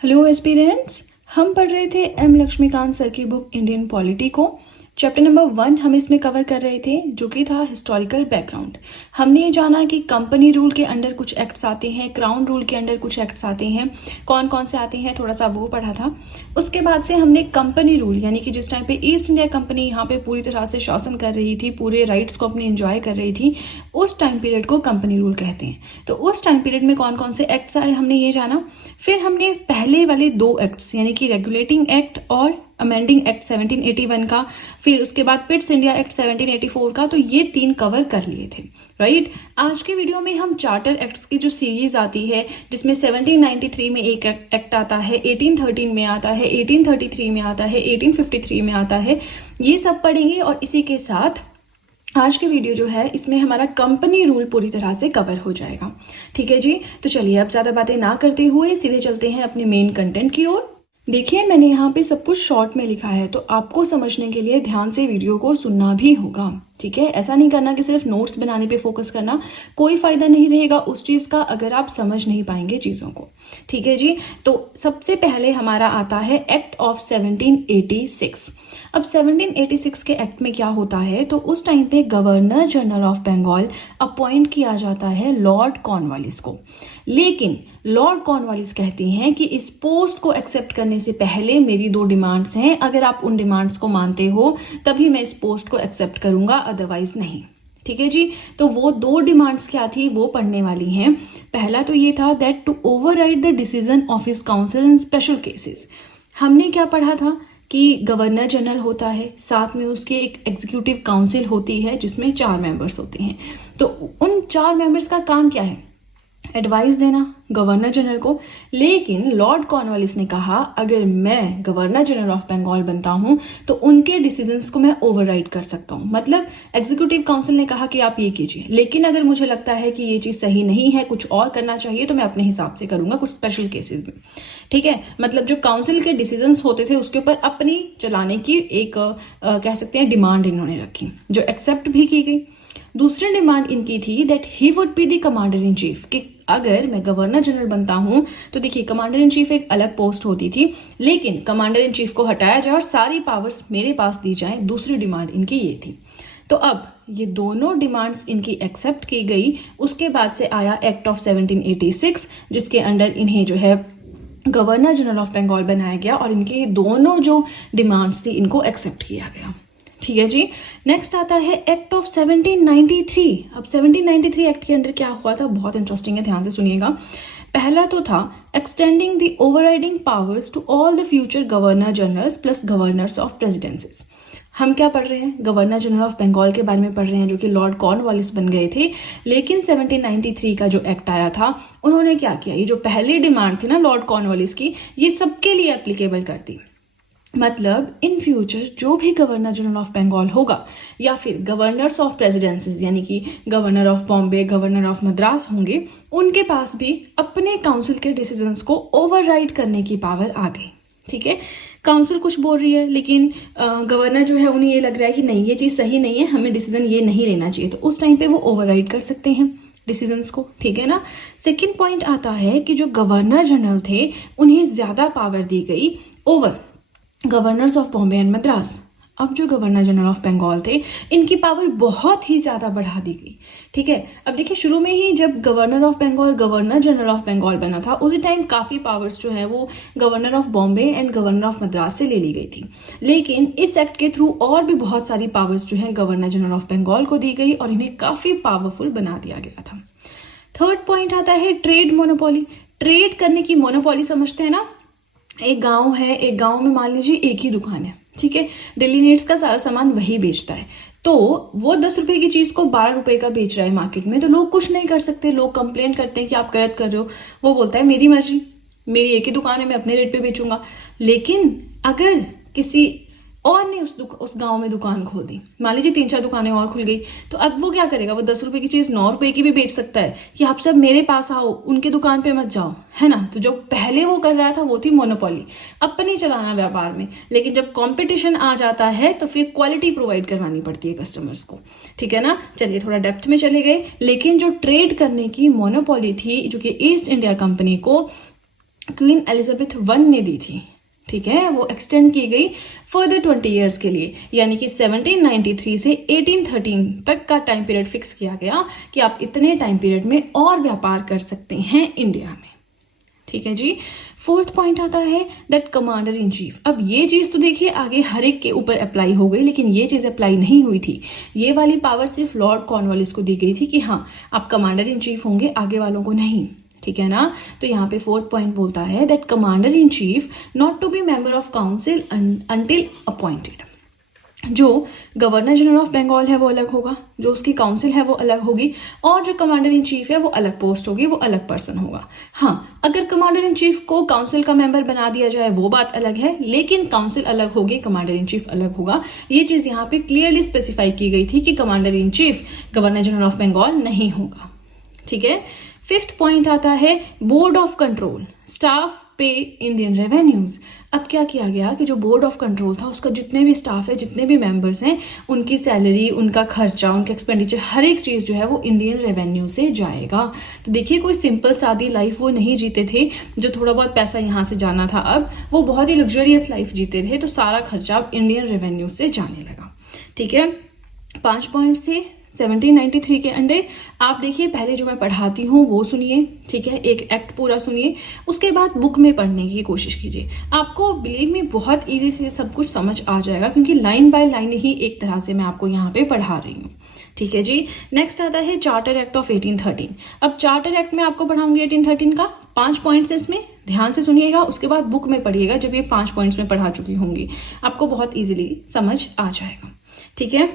Hello aspirants, हम पढ़ रहे थे एम लक्ष्मीकांत सर की बुक इंडियन पॉलिटी को। चैप्टर नंबर 1 हम इसमें कवर कर रहे थे, जो कि था हिस्टोरिकल बैकग्राउंड। हमने ये जाना कि कंपनी रूल के अंडर कुछ एक्ट्स आते हैं, क्राउन रूल के अंडर कुछ एक्ट्स आते हैं, कौन कौन से आते हैं थोड़ा सा वो पढ़ा था। उसके बाद से हमने कंपनी रूल, यानी कि जिस टाइम पे ईस्ट इंडिया कंपनी यहाँ पे पूरी तरह से शासन कर रही थी, पूरे राइट्स को अपने एंजॉय कर रही थी, उस टाइम पीरियड को कंपनी रूल कहते हैं। तो उस टाइम पीरियड में कौन कौन से एक्ट्स आए हमने ये जाना। फिर हमने पहले वाले 2 एक्ट्स यानी कि रेगुलेटिंग एक्ट और अमेंडिंग एक्ट 1781 का, फिर उसके बाद पिट्स इंडिया एक्ट 1784 का, तो ये 3 कवर कर लिए थे, राइट। आज के वीडियो में हम चार्टर एक्ट्स की जो सीरीज आती है, जिसमें 1793 में एक एक्ट आता है, 1813 में आता है, 1833 में आता है, 1853 में आता है, ये सब पढ़ेंगे। और इसी के साथ आज के वीडियो जो है इसमें हमारा कंपनी रूल पूरी तरह से कवर हो जाएगा, ठीक है जी। तो चलिए अब ज्यादा बातें ना करते हुए सीधे चलते हैं अपने मेन कंटेंट की ओर। देखिए, मैंने यहाँ पे सब कुछ शॉर्ट में लिखा है, तो आपको समझने के लिए ध्यान से वीडियो को सुनना भी होगा, ठीक है। ऐसा नहीं करना कि सिर्फ नोट्स बनाने पे फोकस करना, कोई फायदा नहीं रहेगा उस चीज का अगर आप समझ नहीं पाएंगे चीजों को, ठीक है जी। तो सबसे पहले हमारा आता है एक्ट ऑफ 1786। अब 1786 के एक्ट में क्या होता है, तो उस टाइम पे governor general of Bengal appoint किया जाता है लॉर्ड कॉर्नवालिस को। लेकिन लॉर्ड कॉर्नवालिस कहते हैं कि इस पोस्ट को एक्सेप्ट करने से पहले मेरी 2 डिमांड्स हैं, अगर आप उन डिमांड्स को मानते हो तभी मैं इस पोस्ट को एक्सेप्ट करूंगा, अदरवाइज नहीं, ठीक है जी। तो वो 2 डिमांड्स क्या थी वो पढ़ने वाली हैं। पहला तो ये था that to override the decision of his council in special cases. हमने क्या पढ़ा था कि गवर्नर जनरल होता है, साथ में उसके एक एग्जीक्यूटिव काउंसिल होती है जिसमें 4 मेंबर्स होते हैं। तो उन 4 मेंबर्स का काम क्या है, एडवाइस देना गवर्नर जनरल को। लेकिन लॉर्ड कॉर्नवालिस ने कहा अगर मैं गवर्नर जनरल ऑफ बंगाल बनता हूं तो उनके डिसीजंस को मैं ओवरराइड कर सकता हूं। मतलब एग्जीक्यूटिव काउंसिल ने कहा कि आप ये कीजिए, लेकिन अगर मुझे लगता है कि ये चीज सही नहीं है, कुछ और करना चाहिए, तो मैं अपने हिसाब से करूंगा कुछ स्पेशल केसेस में, ठीक है। मतलब जो काउंसिल के डिसीजंस होते थे उसके ऊपर अपनी चलाने की एक कह सकते हैं डिमांड इन्होंने रखी, जो एक्सेप्ट भी की गई। दूसरी डिमांड इनकी थी that he would be the commander in chief, कि अगर मैं गवर्नर जनरल बनता हूं तो देखिए कमांडर इन चीफ एक अलग पोस्ट होती थी, लेकिन कमांडर इन चीफ को हटाया जाए और सारी पावर्स मेरे पास दी जाए। दूसरी डिमांड इनकी ये थी। तो अब ये दोनों डिमांड्स इनकी एक्सेप्ट की गई। उसके बाद से आया एक्ट ऑफ 1786, जिसके अंडर इन्हें जो है गवर्नर जनरल ऑफ बंगाल बनाया गया और इनके दोनों जो डिमांड्स थी इनको एक्सेप्ट किया गया, ठीक है जी। नेक्स्ट आता है एक्ट ऑफ 1793। अब 1793 एक्ट के अंदर क्या हुआ था, बहुत इंटरेस्टिंग है, ध्यान से सुनिएगा। पहला तो था extending the overriding powers to all the future governor generals plus governors of presidencies. हम क्या पढ़ रहे हैं, गवर्नर जनरल ऑफ बंगाल के बारे में पढ़ रहे हैं, जो कि लॉर्ड कॉर्नवालिस बन गए थे। लेकिन 1793 का जो एक्ट आया था, उन्होंने क्या किया, ये जो पहली डिमांड थी ना लॉर्ड कॉर्नवालिस की, ये सबके लिए एप्लीकेबल कर दी। मतलब इन फ्यूचर जो भी गवर्नर जनरल ऑफ बंगाल होगा या फिर गवर्नर्स ऑफ प्रेसिडेंसीज यानी कि governor of Bombay, governor of Madras होंगे, उनके पास भी अपने काउंसिल के डिसीजंस को ओवरराइड करने की पावर आ गई, ठीक है। काउंसिल कुछ बोल रही है, लेकिन गवर्नर जो है उन्हें ये लग रहा है कि नहीं ये चीज़ सही नहीं है, हमें डिसीजन ये नहीं लेना चाहिए, तो उस टाइम पे वो ओवरराइड कर सकते हैं डिसीजंस को, ठीक है ना। सेकेंड पॉइंट आता है कि जो गवर्नर जनरल थे उन्हें ज़्यादा पावर दी गई over governors of Bombay and Madras. अब जो गवर्नर जनरल ऑफ बंगाल थे इनकी पावर बहुत ही ज़्यादा बढ़ा दी गई, ठीक है। अब देखिए शुरू में ही जब governor of Bengal governor general of Bengal बना था, उसी टाइम काफ़ी पावर्स जो है वो governor of Bombay and governor of Madras से ले ली गई थी। लेकिन इस एक्ट के थ्रू और भी बहुत सारी पावर्स जो है गवर्नर जनरल ऑफ बंगाल को दी गई और इन्हें काफ़ी पावरफुल बना दिया गया था। थर्ड पॉइंट आता है ट्रेड मोनोपोली। ट्रेड करने की मोनोपोली समझते हैं ना, एक गांव है, एक गांव में मान लीजिए एक ही दुकान है, ठीक है। डेली नीड्स का सारा सामान वही बेचता है, तो वो 10 रुपए की चीज को 12 रुपए का बेच रहा है मार्केट में, तो लोग कुछ नहीं कर सकते। लोग कंप्लेंट करते हैं कि आप गलत कर रहे हो, वो बोलता है मेरी मर्जी, मेरी एक ही दुकान है, मैं अपने रेट पे बेचूंगा। लेकिन अगर किसी और ने उस गांव में दुकान खोल दी, मान लीजिए 3-4 दुकानें और खुल गई, तो अब वो क्या करेगा, वो 10 रुपए की चीज 9 रुपए की भी बेच सकता है कि आप सब मेरे पास आओ, उनके दुकान पे मत जाओ, है ना। तो जो पहले वो कर रहा था वो थी मोनोपोली, अपनी चलाना व्यापार में। लेकिन जब कंपटीशन आ जाता है तो फिर क्वालिटी प्रोवाइड करवानी पड़ती है कस्टमर्स को, ठीक है ना। चलिए थोड़ा डेप्थ में चले गए। लेकिन जो ट्रेड करने की मोनोपोली थी, जो कि ईस्ट इंडिया कंपनी को क्वीन एलिजाबेथ वन ने दी थी, ठीक है, वो एक्सटेंड की गई फर्दर 20 ईयर्स के लिए, यानी कि 1793 से 1813 तक का टाइम पीरियड फिक्स किया गया कि आप इतने टाइम पीरियड में और व्यापार कर सकते हैं इंडिया में, ठीक है जी। फोर्थ पॉइंट आता है दैट कमांडर इन चीफ। अब ये चीज तो देखिए आगे हर एक के ऊपर अप्लाई हो गई, लेकिन ये चीज अप्लाई नहीं हुई थी। ये वाली पावर सिर्फ लॉर्ड कॉर्नवालिस को दी गई थी कि हाँ आप कमांडर इन चीफ होंगे, आगे वालों को नहीं, ठीक है ना। तो यहाँ पे फोर्थ पॉइंट बोलता है that commander in chief not to be member of council until appointed. जो गवर्नर जनरल ऑफ बंगाल है वो अलग होगा, जो उसकी काउंसिल है वो अलग होगी, और जो कमांडर इन चीफ है वो अलग पोस्ट होगी, वो अलग पर्सन होगा। हाँ, अगर कमांडर इन चीफ को काउंसिल का मेंबर बना दिया जाए वो बात अलग है, लेकिन काउंसिल अलग होगी, कमांडर इन चीफ अलग होगा। ये चीज यहाँ पे क्लियरली स्पेसिफाई की गई थी कि commander in chief governor general of Bengal नहीं होगा, ठीक है। फिफ्थ पॉइंट आता है बोर्ड ऑफ कंट्रोल स्टाफ पे इंडियन रेवेन्यूज। अब क्या किया गया कि जो बोर्ड ऑफ कंट्रोल था उसका जितने भी स्टाफ है, जितने भी मेंबर्स हैं, उनकी सैलरी, उनका खर्चा, उनका एक्सपेंडिचर, हर एक चीज जो है वो इंडियन रेवेन्यू से जाएगा। तो देखिए कोई सिंपल सादी लाइफ वो नहीं जीते थे, जो थोड़ा बहुत पैसा यहाँ से जाना था, अब वो बहुत ही लग्जरियस लाइफ जीते थे, तो सारा खर्चा अब इंडियन रेवेन्यू से जाने लगा, ठीक है। 5 पॉइंट्स थे 1793 के अंडर। आप देखिए पहले जो मैं पढ़ाती हूँ वो सुनिए, ठीक है, एक एक्ट पूरा सुनिए, उसके बाद बुक में पढ़ने की कोशिश कीजिए। आपको बिलीव में बहुत इजी से सब कुछ समझ आ जाएगा, क्योंकि लाइन बाय लाइन ही एक तरह से मैं आपको यहाँ पे पढ़ा रही हूँ, ठीक है जी। नेक्स्ट आता है चार्टर एक्ट ऑफ 1813। अब चार्टर एक्ट में आपको पढ़ाऊंगी 1813 का 5 पॉइंट्स इसमें, ध्यान से सुनिएगा, उसके बाद बुक में पढ़िएगा। जब ये 5 पॉइंट्स में पढ़ा चुकी होंगी आपको बहुत इजीली समझ आ जाएगा, ठीक है।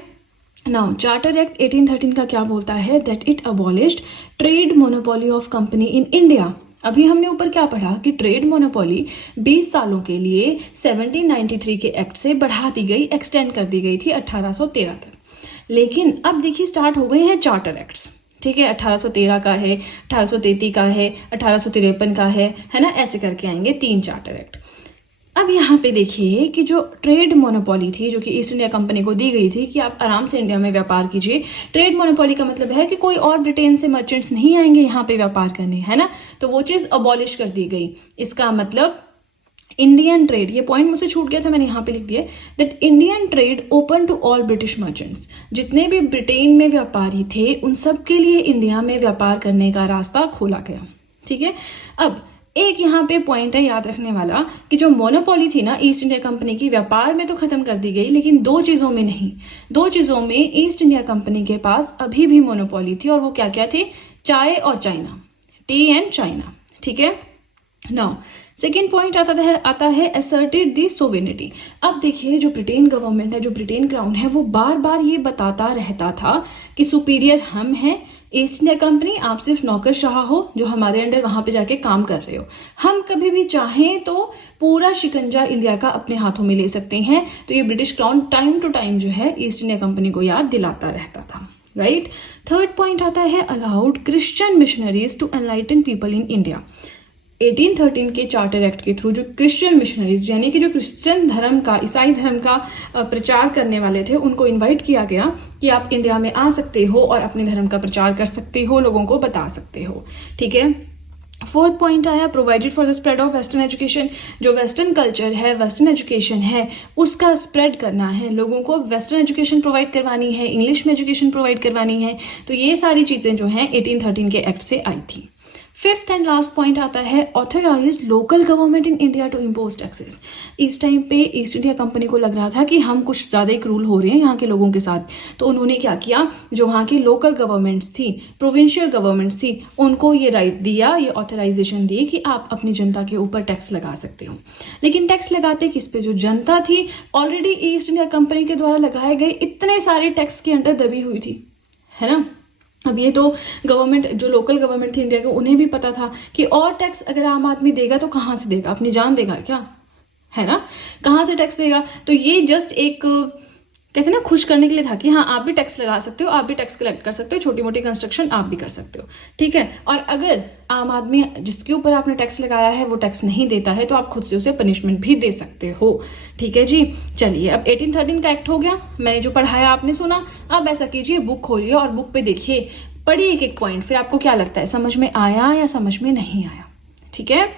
नाउ चार्टर एक्ट 1813 का क्या बोलता है that it abolished trade monopoly of company in India. अभी हमने ऊपर क्या पढ़ा कि ट्रेड मोनोपोली 20 सालों के लिए 1793 के एक्ट से बढ़ा दी गई, एक्सटेंड कर दी गई थी 1813 तक। लेकिन अब देखिए स्टार्ट हो गए हैं चार्टर एक्ट्स, ठीक है, 1813 का है, 1833 का है, 1853 का है ना, ऐसे करके आएंगे 3 चार्टर एक्ट। अब यहाँ पे देखिए कि जो ट्रेड मोनोपोली थी, जो कि ईस्ट इंडिया कंपनी को दी गई थी कि आप आराम से इंडिया में व्यापार कीजिए। ट्रेड मोनोपोली का मतलब है कि कोई और ब्रिटेन से मर्चेंट्स नहीं आएंगे यहाँ पे व्यापार करने, है ना, तो वो चीज अबॉलिश कर दी गई। इसका मतलब इंडियन ट्रेड, ये पॉइंट मुझसे छूट गया था, मैंने यहाँ पे लिख दिया that Indian trade open to all British merchants. जितने भी ब्रिटेन में व्यापारी थे उन सब के लिए इंडिया में व्यापार करने का रास्ता खोला गया, ठीक है। अब एक यहाँ पे पॉइंट है याद रखने वाला कि जो मोनोपोली थी ना ईस्ट इंडिया कंपनी की, व्यापार में तो खत्म कर दी गई, लेकिन 2 चीजों में नहीं। 2 चीजों में ईस्ट इंडिया कंपनी के पास अभी भी मोनोपोली थी, और वो क्या क्या थी, चाय और चाइना, टी एंड चाइना, ठीक है। नाउ सेकेंड पॉइंट आता है असर्टेड दी सोवेनिटी। अब देखिए जो ब्रिटेन गवर्नमेंट है, जो ब्रिटेन क्राउन है, वो बार बार ये बताता रहता था कि सुपीरियर हम हैं, ईस्ट इंडिया कंपनी आप सिर्फ नौकरशाह हो जो हमारे अंडर वहां पे जाके काम कर रहे हो। हम कभी भी चाहें तो पूरा शिकंजा इंडिया का अपने हाथों में ले सकते हैं। तो ये British crown time to time जो है ईस्ट इंडिया कंपनी को याद दिलाता रहता था, राइट। थर्ड पॉइंट आता है allowed Christian missionaries to enlighten people in India. 1813 के चार्टर एक्ट के थ्रू जो क्रिश्चियन मिशनरीज, यानी कि जो क्रिश्चियन धर्म का, ईसाई धर्म का प्रचार करने वाले थे, उनको इनवाइट किया गया कि आप इंडिया में आ सकते हो और अपने धर्म का प्रचार कर सकते हो, लोगों को बता सकते हो, ठीक है। फोर्थ पॉइंट आया provided for the spread of western education. जो वेस्टर्न कल्चर है, वेस्टर्न एजुकेशन है, उसका स्प्रेड करना है, लोगों को वेस्टर्न एजुकेशन प्रोवाइड करवानी है, इंग्लिश में एजुकेशन प्रोवाइड करवानी है। तो ये सारी चीजें जो हैं 1813 के एक्ट से आई थी। फिफ्थ एंड लास्ट पॉइंट आता है authorise local government in India to impose taxes. इस टाइम पे ईस्ट इंडिया कंपनी को लग रहा था कि हम कुछ ज्यादा ही क्रूल हो रहे हैं यहाँ के लोगों के साथ, तो उन्होंने क्या किया, जो वहाँ की लोकल गवर्नमेंट्स थी, प्रोविंशियल गवर्नमेंट्स थी, उनको ये राइट दिया, ये ऑथराइजेशन दी कि आप अपनी जनता के ऊपर टैक्स लगा सकते हो। लेकिन टैक्स लगाते किस पे, जो जनता थी ऑलरेडी ईस्ट इंडिया कंपनी के द्वारा लगाए गए इतने सारे टैक्स के अंडर दबी हुई थी, है ना। अब ये तो गवर्नमेंट, जो लोकल गवर्नमेंट थी इंडिया के, उन्हें भी पता था कि और टैक्स अगर आम आदमी देगा तो कहाँ से देगा, अपनी जान देगा क्या, है ना, कहाँ से टैक्स देगा। तो ये जस्ट एक कहते हैं ना खुश करने के लिए था कि हाँ आप भी टैक्स लगा सकते हो, आप भी टैक्स कलेक्ट कर सकते हो, छोटी मोटी कंस्ट्रक्शन आप भी कर सकते हो, ठीक है। और अगर आम आदमी जिसके ऊपर आपने टैक्स लगाया है वो टैक्स नहीं देता है तो आप खुद से उसे पनिशमेंट भी दे सकते हो, ठीक है जी। चलिए अब 1813 का एक्ट हो गया, मैंने जो पढ़ाया आपने सुना। अब ऐसा कीजिए, बुक खोलिए और बुक पे देखिए, पढ़िए एक एक पॉइंट, फिर आपको क्या लगता है समझ में आया या समझ में नहीं आया, ठीक है।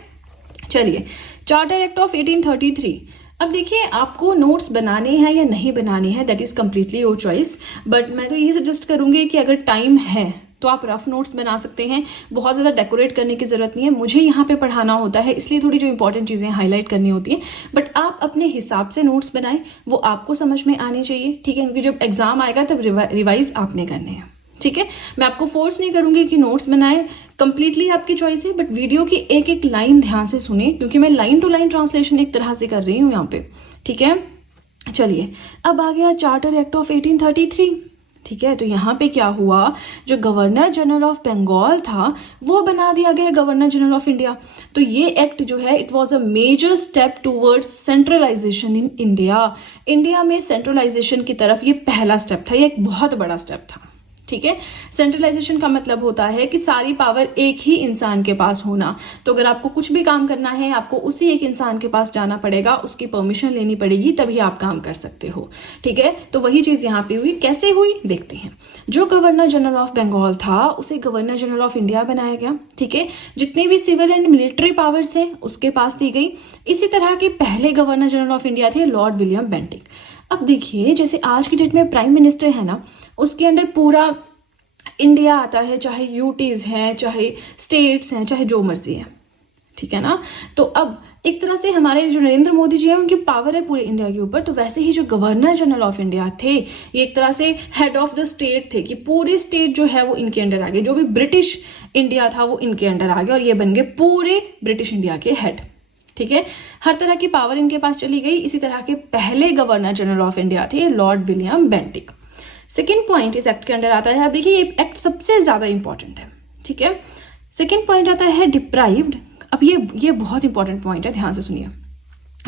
चलिए, चार्टर एक्ट ऑफ 1833। अब देखिए, आपको नोट्स बनाने हैं या नहीं बनाने हैं, that is completely your choice, but मैं तो ये सजेस्ट करूंगी कि अगर टाइम है तो आप रफ नोट्स बना सकते हैं। बहुत ज़्यादा डेकोरेट करने की ज़रूरत नहीं है, मुझे यहाँ पे पढ़ाना होता है इसलिए थोड़ी जो इंपॉर्टेंट चीज़ें हाईलाइट करनी होती हैं, बट आप अपने हिसाब से नोट्स बनाएं, वो आपको समझ में आने चाहिए, ठीक है, क्योंकि जब एग्जाम आएगा तब रिवाइज आपने करने हैं, ठीक है। मैं आपको फोर्स नहीं करूंगी कि नोट्स बनाए, कंप्लीटली आपकी चॉइस है, बट वीडियो की एक एक लाइन ध्यान से सुने, क्योंकि मैं लाइन टू लाइन ट्रांसलेशन एक तरह से कर रही हूँ यहाँ पे, ठीक है। चलिए, अब आ गया चार्टर एक्ट ऑफ 1833, ठीक है। तो यहाँ पे क्या हुआ, जो गवर्नर जनरल ऑफ बंगाल था वो बना दिया गया गवर्नर जनरल ऑफ इंडिया। तो ये एक्ट जो है, it was a major step towards centralisation in India. India में सेंट्रलाइजेशन की तरफ ये पहला स्टेप था, ये एक बहुत बड़ा स्टेप था, ठीक है। सेंट्रलाइजेशन का मतलब होता है कि सारी पावर एक ही इंसान के पास होना। तो अगर आपको कुछ भी काम करना है, आपको उसी एक इंसान के पास जाना पड़ेगा, उसकी परमिशन लेनी पड़ेगी, तभी आप काम कर सकते हो, ठीक है। तो वही चीज यहाँ पे हुई। कैसे हुई देखते हैं। जो गवर्नर जनरल ऑफ बंगाल था उसे गवर्नर जनरल ऑफ इंडिया बनाया गया, ठीक है। जितनी भी सिविल एंड मिलिट्री पावर्स है उसके पास दी गई। इसी तरह के पहले गवर्नर जनरल ऑफ इंडिया थे लॉर्ड विलियम बेंटिक। अब देखिए, जैसे आज की डेट में प्राइम मिनिस्टर है ना, उसके अंडर पूरा इंडिया आता है, चाहे यूटीज हैं, चाहे स्टेट्स हैं, चाहे जो मर्जी है, ठीक है ना। तो अब एक तरह से हमारे जो नरेंद्र मोदी जी हैं उनकी पावर है पूरे इंडिया के ऊपर, तो वैसे ही जो गवर्नर जनरल ऑफ इंडिया थे ये एक तरह से हेड ऑफ द स्टेट थे, कि पूरे स्टेट जो है वो इनके अंडर आ गए। जो भी ब्रिटिश इंडिया था वो इनके अंडर आ गया और ये बन गए पूरे ब्रिटिश इंडिया के हेड, ठीक है। हर तरह की पावर इनके पास चली गई। इसी तरह के पहले गवर्नर जनरल ऑफ इंडिया थे Lord William Bentinck. Second point इस एक्ट के अंडर आता है, अब देखिए ये एक्ट सबसे ज्यादा इंपॉर्टेंट है, ठीक है। सेकेंड पॉइंट आता है डिप्राइव्ड। अब ये बहुत इंपॉर्टेंट पॉइंट है, ध्यान से सुनिए।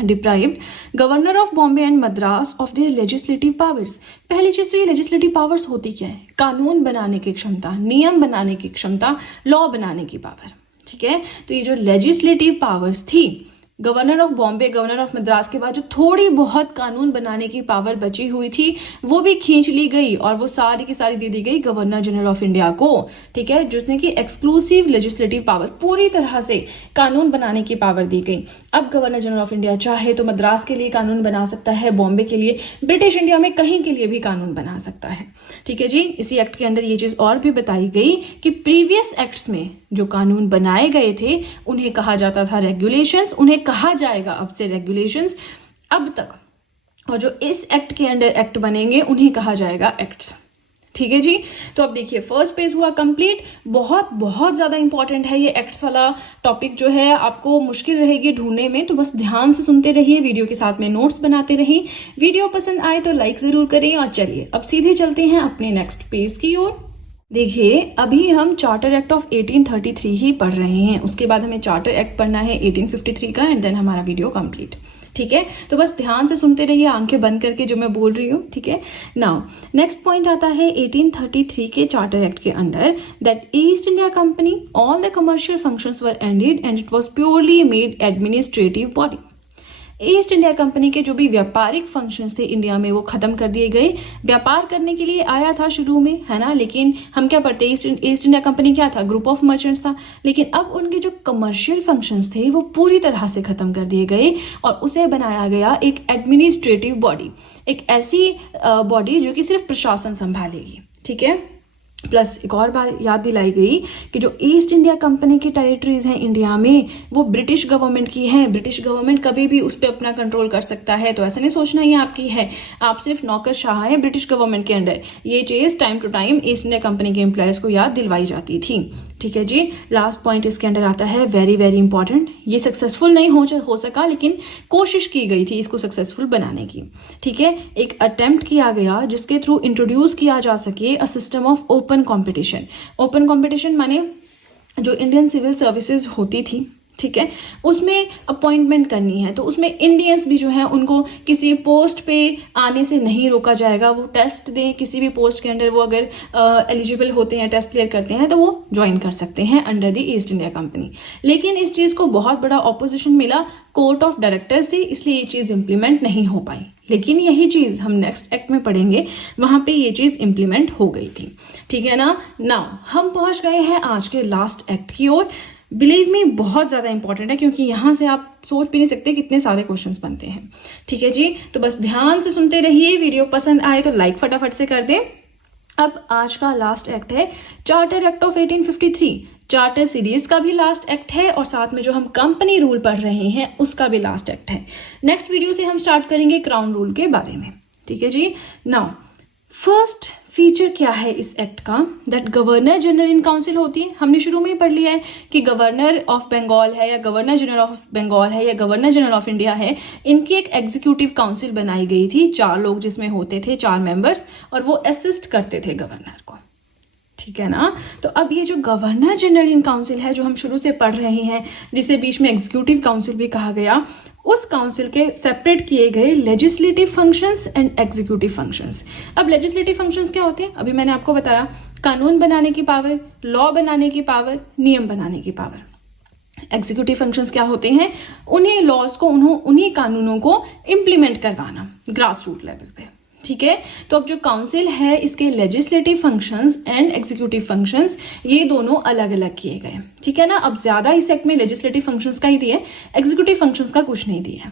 Deprived governor of Bombay and Madras of their legislative powers. पहली चीज तो ये लेजिस्लेटिव पावर्स होती क्या है, कानून बनाने की क्षमता, नियम बनाने की क्षमता, लॉ बनाने की पावर, ठीक है। तो ये जो लेजिस्लेटिव पावर्स थी governor of Bombay, governor of Madras के बाद जो थोड़ी बहुत कानून बनाने की पावर बची हुई थी वो भी खींच ली गई और वो सारी की सारी दे दी गई गवर्नर जनरल ऑफ इंडिया को, ठीक है, जिसने की एक्सक्लूसिव लेजिस्लेटिव पावर, पूरी तरह से कानून बनाने की पावर दी गई। अब गवर्नर जनरल ऑफ इंडिया चाहे तो मद्रास के लिए कानून बना सकता है, बॉम्बे के लिए, ब्रिटिश इंडिया में कहीं के लिए भी कानून बना सकता है, ठीक है जी। इसी एक्ट के अंदर ये चीज और भी बताई गई कि प्रीवियस एक्ट्स में जो कानून बनाए गए थे उन्हें कहा जाता था रेगुलेशंस, उन्हें कहा जाएगा अब से रेगुलेशंस अब तक, और जो इस एक्ट के अंडर एक्ट बनेंगे उन्हें कहा जाएगा एक्ट्स, ठीक है जी। तो अब देखिए फर्स्ट पेज हुआ कंप्लीट। बहुत बहुत ज्यादा इंपॉर्टेंट है ये एक्ट्स वाला टॉपिक, जो है आपको मुश्किल रहेगी ढूंढने में, तो बस ध्यान से सुनते रहिए, वीडियो के साथ में नोट्स बनाते रहिए। वीडियो पसंद आए तो लाइक जरूर करें। और चलिए अब सीधे चलते हैं अपने नेक्स्ट पेज की ओर। देखिए, अभी हम चार्टर एक्ट ऑफ 1833 ही पढ़ रहे हैं, उसके बाद हमें चार्टर एक्ट पढ़ना है 1853 का, एंड देन हमारा वीडियो कंप्लीट, ठीक है। तो बस ध्यान से सुनते रहिए, आंखें बंद करके जो मैं बोल रही हूँ, ठीक है। नाउ नेक्स्ट पॉइंट आता है 1833 के चार्टर एक्ट के under, that east India company all the commercial functions were ended and it was purely made administrative body. East India company के जो भी व्यापारिक फंक्शंस थे इंडिया में वो खत्म कर दिए गए। व्यापार करने के लिए आया था शुरू में, है ना, लेकिन हम क्या पढ़ते हैं, ईस्ट इंडिया कंपनी क्या था, ग्रुप ऑफ मर्चेंट्स था, लेकिन अब उनके जो कमर्शियल फंक्शंस थे वो पूरी तरह से खत्म कर दिए गए और उसे बनाया गया एक एडमिनिस्ट्रेटिव बॉडी, एक ऐसी बॉडी जो कि सिर्फ प्रशासन संभालेगी, ठीक है। प्लस एक और बात याद दिलाई गई कि जो ईस्ट इंडिया कंपनी की टेरिटरीज हैं इंडिया में वो ब्रिटिश गवर्नमेंट की हैं। ब्रिटिश गवर्नमेंट कभी भी उस पर अपना कंट्रोल कर सकता है, तो ऐसा नहीं सोचना ये आपकी है, आप सिर्फ नौकरशाह हैं ब्रिटिश गवर्नमेंट के अंडर। ये चीज time to time East India company के एम्प्लॉयज को याद दिलवाई जाती थी, ठीक है जी। लास्ट पॉइंट इसके अंडर आता है वेरी वेरी इंपॉर्टेंट, ये सक्सेसफुल नहीं हो सका लेकिन कोशिश की गई थी इसको सक्सेसफुल बनाने की, ठीक है। एक अटेम्प्ट किया गया जिसके थ्रू इंट्रोड्यूस किया जा सके a system of open competition. Open competition माने जो इंडियन सिविल सर्विसेज होती थी, ठीक है, उसमें अपॉइंटमेंट करनी है तो उसमें इंडियंस भी जो है उनको किसी पोस्ट पे आने से नहीं रोका जाएगा। वो टेस्ट दें किसी भी पोस्ट के अंडर, वो अगर एलिजिबल होते हैं, टेस्ट क्लियर करते हैं तो वो ज्वाइन कर सकते हैं under the east India company. लेकिन इस चीज़ को बहुत बड़ा ऑपोजिशन मिला कोर्ट ऑफ डायरेक्टर से, इसलिए ये चीज़ इंप्लीमेंट नहीं हो पाई। लेकिन यही चीज़ हम नेक्स्ट एक्ट में पढ़ेंगे, वहां पे ये चीज़ इंप्लीमेंट हो गई थी, ठीक है ना। नाउ हम पहुंच गए हैं आज के लास्ट एक्ट की ओर। बिलीव मी बहुत ज़्यादा इंपॉर्टेंट है, क्योंकि यहाँ से आप सोच भी नहीं सकते कितने सारे क्वेश्चंस बनते हैं। ठीक है जी, तो बस ध्यान से सुनते रहिए। वीडियो पसंद आए तो लाइक फटाफट से कर दें। अब आज का लास्ट एक्ट है charter act of 1853। Charter series का भी लास्ट एक्ट है और साथ में जो हम कंपनी रूल पढ़ रहे हैं उसका भी लास्ट एक्ट है। नेक्स्ट वीडियो से हम स्टार्ट करेंगे क्राउन रूल के बारे में। ठीक है जी। नाउ फर्स्ट फीचर क्या है इस एक्ट का, that governor general in council होती है। हमने शुरू में ही पढ़ लिया है कि गवर्नर ऑफ बंगाल है या गवर्नर जनरल ऑफ बंगाल है या गवर्नर जनरल ऑफ इंडिया है, इनकी एक एग्जीक्यूटिव काउंसिल बनाई गई थी, 4 लोग जिसमें होते थे 4 मेंबर्स, और वो असिस्ट करते थे गवर्नर को। ठीक है ना। तो अब ये जो गवर्नर जनरल इन काउंसिल है जो हम शुरू से पढ़ रहे हैं, जिसे बीच में एग्जीक्यूटिव काउंसिल भी कहा गया, उस काउंसिल के सेपरेट किए गए legislative functions and executive functions. अब लेजिस्लेटिव फंक्शंस क्या होते हैं, अभी मैंने आपको बताया, कानून बनाने की पावर, लॉ बनाने की पावर, नियम बनाने की पावर। एग्जीक्यूटिव फंक्शंस क्या होते हैं, उन्हीं लॉज को, उन्हीं कानूनों को इम्प्लीमेंट करवाना ग्रास रूट लेवल पे। ठीक है। तो अब जो काउंसिल है इसके legislative functions and executive functions ये दोनों अलग अलग किए गए। ठीक है ना। अब ज्यादा इस एक्ट में लेजिस्लेटिव फंक्शंस का ही दिए, एग्जीक्यूटिव फंक्शंस का कुछ नहीं दिया।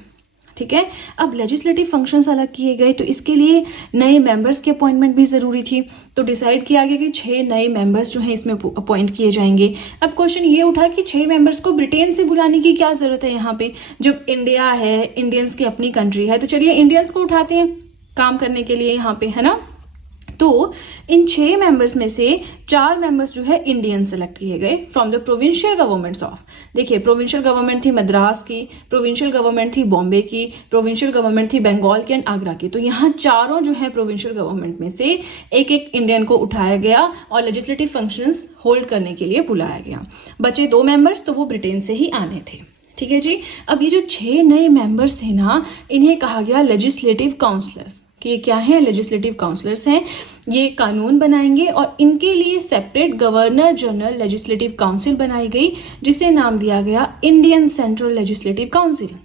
ठीक है। अब लेजिस्लेटिव फंक्शंस अलग किए गए तो इसके लिए नए मेंबर्स की अपॉइंटमेंट भी जरूरी थी। तो डिसाइड किया गया कि 6 नए मेंबर्स जो हैं इसमें अपॉइंट किए जाएंगे। अब क्वेश्चन ये उठा कि 6 मेंबर्स को ब्रिटेन से बुलाने की क्या जरूरत है यहाँ पे, जब इंडिया है, इंडियंस की अपनी कंट्री है, तो चलिए इंडियंस को उठाते हैं काम करने के लिए यहाँ पे, है ना। तो इन 6 मेंबर्स में से 4 मेंबर्स जो है इंडियन सेलेक्ट किए गए from the provincial governments of, देखिए प्रोविंशियल गवर्नमेंट थी मद्रास की, प्रोविंशियल गवर्नमेंट थी बॉम्बे की, प्रोविंशियल गवर्नमेंट थी बंगाल की एंड आगरा की। तो यहाँ चारों जो है प्रोविंशियल गवर्नमेंट में से एक एक इंडियन को उठाया गया और लेजिस्लेटिव फंक्शंस होल्ड करने के लिए बुलाया गया। बचे 2 मेंबर्स, तो वो ब्रिटेन से ही आने थे। ठीक है जी। अब ये जो 6 नए मेंबर्स थे ना, इन्हें कहा गया लेजिस्लेटिव काउंसलर्स। कि ये क्या है, लेजिस्लेटिव काउंसलर्स हैं। ये कानून बनाएंगे और इनके लिए separate governor general legislative council बनाई गई, जिसे नाम दिया गया इंडियन सेंट्रल लेजिस्लेटिव काउंसिल।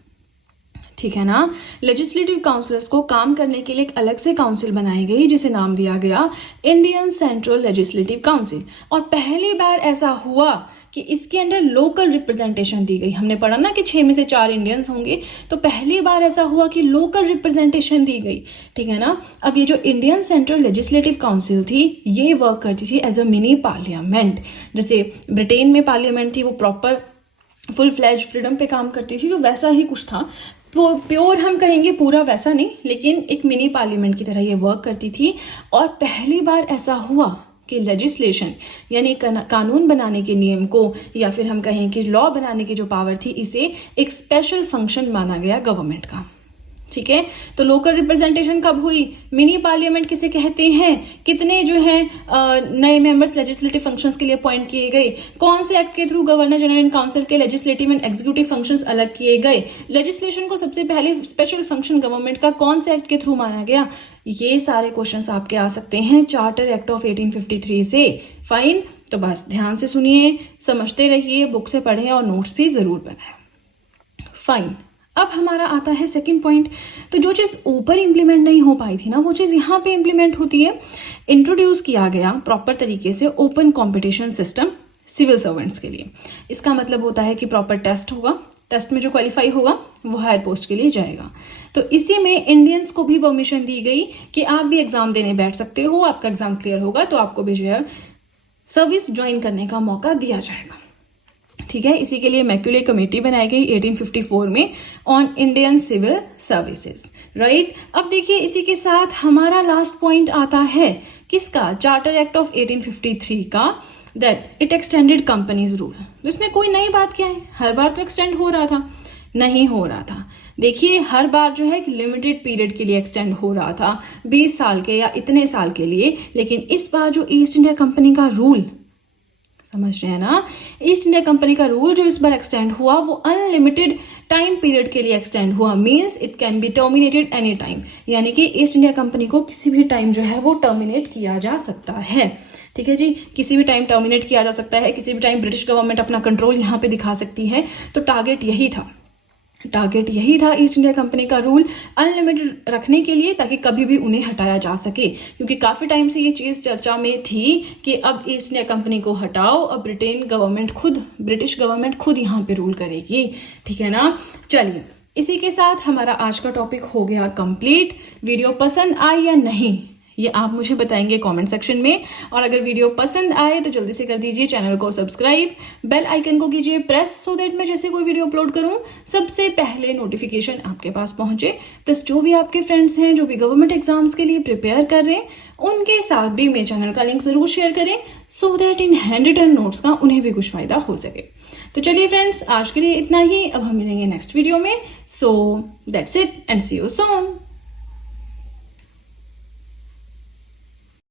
ठीक है ना। लेजिस्लेटिव काउंसलर्स को काम करने के लिए एक अलग से काउंसिल बनाई गई जिसे नाम दिया गया इंडियन सेंट्रल लेजिस्लेटिव काउंसिल। और पहली बार ऐसा हुआ कि इसके अंदर लोकल रिप्रेजेंटेशन दी गई। हमने पढ़ा ना कि 6 में से 4 इंडियंस होंगे, तो पहली बार ऐसा हुआ कि लोकल रिप्रेजेंटेशन दी गई। ठीक है ना। अब ये जो इंडियन सेंट्रल लेजिस्लेटिव काउंसिल थी ये वर्क करती थी एज अ मिनी पार्लियामेंट। जैसे ब्रिटेन में पार्लियामेंट थी वो प्रॉपर फुल फ्लैज फ्रीडम पे काम करती थी, तो वैसा ही कुछ था। तो प्योर हम कहेंगे पूरा वैसा नहीं, लेकिन एक मिनी पार्लियामेंट की तरह ये वर्क करती थी। और पहली बार ऐसा हुआ कि लेजिस्लेशन यानी कानून बनाने के नियम को, या फिर हम कहें कि लॉ बनाने की जो पावर थी, इसे एक स्पेशल फंक्शन माना गया गवर्नमेंट का। ठीक है। तो लोकल रिप्रेजेंटेशन कब हुई, मिनी पार्लियामेंट किसे कहते हैं, कितने जो है नए मेंबर्स लेजिस्लेटिव फंक्शंस के लिए अपॉइंट किए गए, कौन से एक्ट के through governor general in council के लेजिस्लेटिव एंड एग्जीक्यूटिव फंक्शंस अलग किए गए, लेजिस्लेशन को सबसे पहले स्पेशल फंक्शन गवर्नमेंट का कौन से एक्ट के थ्रू माना गया। ये सारे क्वेश्चंस आपके आ सकते हैं चार्टर एक्ट ऑफ 1853 से। फाइन। तो बस ध्यान से सुनिए, समझते रहिए, बुक से पढ़ें और नोट्स भी जरूर बनाएं। फाइन। अब हमारा आता है सेकंड पॉइंट। तो जो चीज़ ऊपर इंप्लीमेंट नहीं हो पाई थी ना, वो चीज़ यहाँ पे इंप्लीमेंट होती है। इंट्रोड्यूस किया गया प्रॉपर तरीके से open competition system civil servants के लिए। इसका मतलब होता है कि प्रॉपर टेस्ट होगा, टेस्ट में जो क्वालिफाई होगा वो हायर पोस्ट के लिए जाएगा। तो इसी में इंडियंस को भी परमिशन दी गई कि आप भी एग्जाम देने बैठ सकते हो, आपका एग्जाम क्लियर होगा तो आपको भी जो है सर्विस ज्वाइन करने का मौका दिया जाएगा। ठीक है। इसी के लिए मैक्यूले कमेटी बनाई गई 1854 में on Indian civil services. Right. अब देखिए इसी के साथ हमारा लास्ट पॉइंट आता है किसका, चार्टर एक्ट ऑफ 1853 का, that it extended companies rule. तो इसमें कोई नई बात क्या है, हर बार तो एक्सटेंड हो रहा था, नहीं हो रहा था। देखिए हर बार जो है लिमिटेड पीरियड के लिए एक्सटेंड हो रहा था, 20 साल के या इतने साल के लिए। लेकिन इस बार जो ईस्ट इंडिया कंपनी का रूल, समझ रहे हैं ना, ईस्ट इंडिया कंपनी का रूल जो इस बार एक्सटेंड हुआ वो अनलिमिटेड टाइम पीरियड के लिए एक्सटेंड हुआ। Means it can be terminated any time, यानी कि ईस्ट इंडिया कंपनी को किसी भी टाइम जो है वो टर्मिनेट किया जा सकता है। ठीक है जी, किसी भी टाइम टर्मिनेट किया जा सकता है, किसी भी टाइम ब्रिटिश गवर्नमेंट अपना कंट्रोल यहाँ पे दिखा सकती है। तो टारगेट यही था टारगेट यही था ईस्ट इंडिया कंपनी का रूल अनलिमिटेड रखने के लिए, ताकि कभी भी उन्हें हटाया जा सके, क्योंकि काफी टाइम से ये चीज चर्चा में थी कि अब ईस्ट इंडिया कंपनी को हटाओ, अब ब्रिटिश गवर्नमेंट खुद यहाँ पे रूल करेगी। ठीक है ना। चलिए, इसी के साथ हमारा आज का टॉपिक हो गया कंप्लीट। वीडियो पसंद आई या नहीं ये आप मुझे बताएंगे कमेंट सेक्शन में, और अगर वीडियो पसंद आए तो जल्दी से कर दीजिए चैनल को सब्सक्राइब, बेल आइकन को कीजिए प्रेस, सो दैट मैं जैसे कोई वीडियो अपलोड करूं सबसे पहले नोटिफिकेशन आपके पास पहुंचे। प्लस जो भी आपके फ्रेंड्स हैं जो भी गवर्नमेंट एग्जाम्स के लिए प्रिपेयर कर रहे हैं उनके साथ भी मेरे चैनल का लिंक जरूर शेयर करें, so that in handwritten notes का उन्हें भी कुछ फायदा हो सके। तो चलिए फ्रेंड्स, आज के लिए इतना ही। अब हम मिलेंगे नेक्स्ट वीडियो में। So that's it and see you soon.